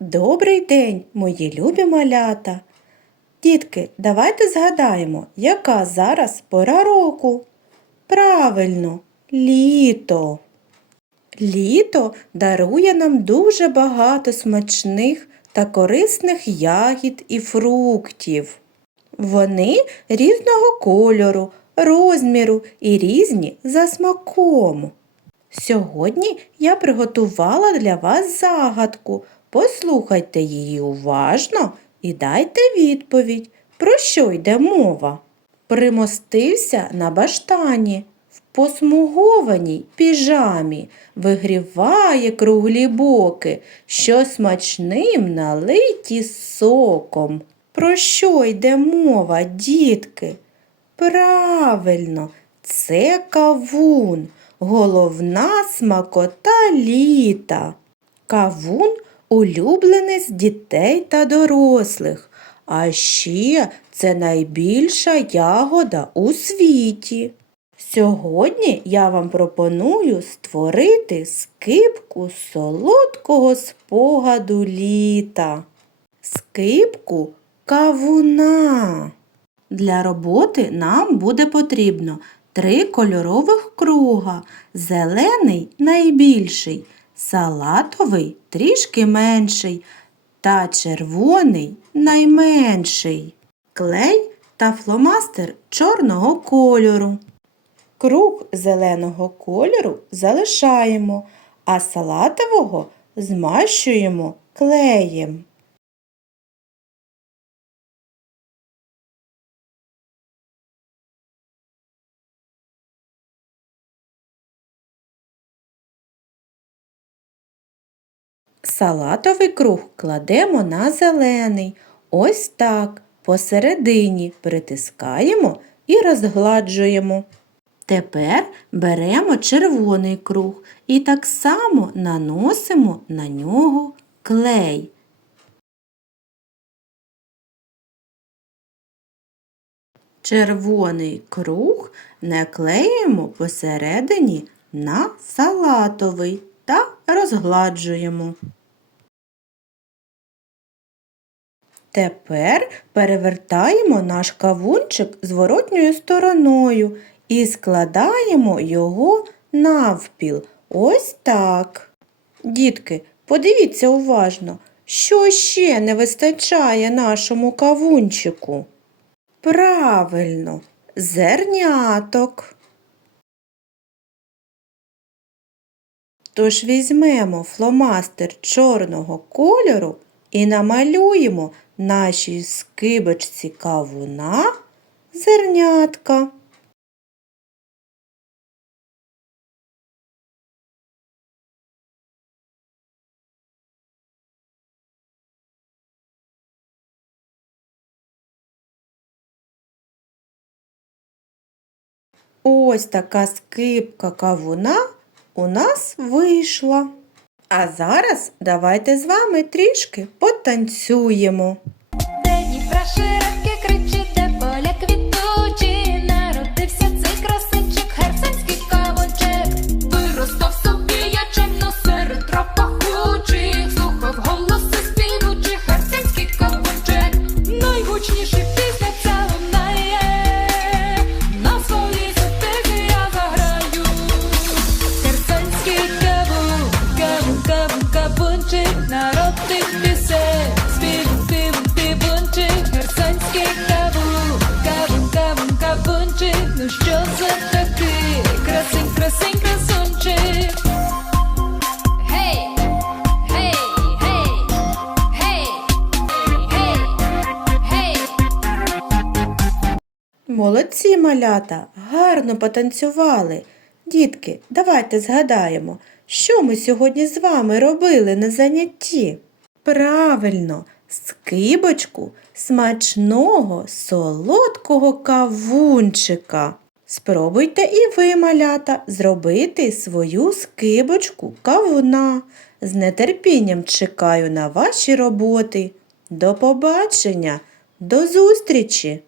Добрий день, мої любі малята. Дітки, давайте згадаємо, яка зараз пора року. Правильно, літо. Літо дарує нам дуже багато смачних та корисних ягід і фруктів. Вони різного кольору, розміру і різні за смаком. Сьогодні я приготувала для вас загадку. Послухайте її уважно і дайте відповідь, про що йде мова. Примостився на баштані, в посмугованій піжамі, вигріває круглі боки, що смачним налиті соком. Про що йде мова, дітки? Правильно, це кавун, головна смакота літа. Кавун улюбленець дітей та дорослих, а ще це найбільша ягода у світі. Сьогодні я вам пропоную створити скипку солодкого спогаду літа. Скипку кавуна. Для роботи нам буде потрібно три кольорових круга. Зелений найбільший, салатовий трішки менший та червоний найменший. Клей та фломастер чорного кольору. Круг зеленого кольору залишаємо, а салатового змащуємо клеєм. Салатовий круг кладемо на зелений. Ось так. Посередині притискаємо і розгладжуємо. Тепер беремо червоний круг і так само наносимо на нього клей. Червоний круг наклеюємо посередині на салатовий та розгладжуємо. Тепер перевертаємо наш кавунчик зворотньою стороною і складаємо його навпіл. Ось так. Дітки, подивіться уважно, що ще не вистачає нашому кавунчику. Правильно, зерняток. Тож візьмемо фломастер чорного кольору і намалюємо нашій скибочці кавуна зернятка. Ось така скипка кавуна у нас вийшла. А зараз давайте з вами трішки потанцюємо. Кавунчик, народ тих пісень, співун, співун, співунчик, Херсонський кавун, кавун, кавун, кавунчик, ну що за такий, красень, красень, красунчик. Гей, гей, гей, гей, гей, гей. Молодці малята, гарно потанцювали. Дітки, давайте згадаємо, що ми сьогодні з вами робили на занятті. Правильно, скибочку смачного солодкого кавунчика. Спробуйте і ви, малята, зробити свою скибочку кавуна. З нетерпінням чекаю на ваші роботи. До побачення, до зустрічі!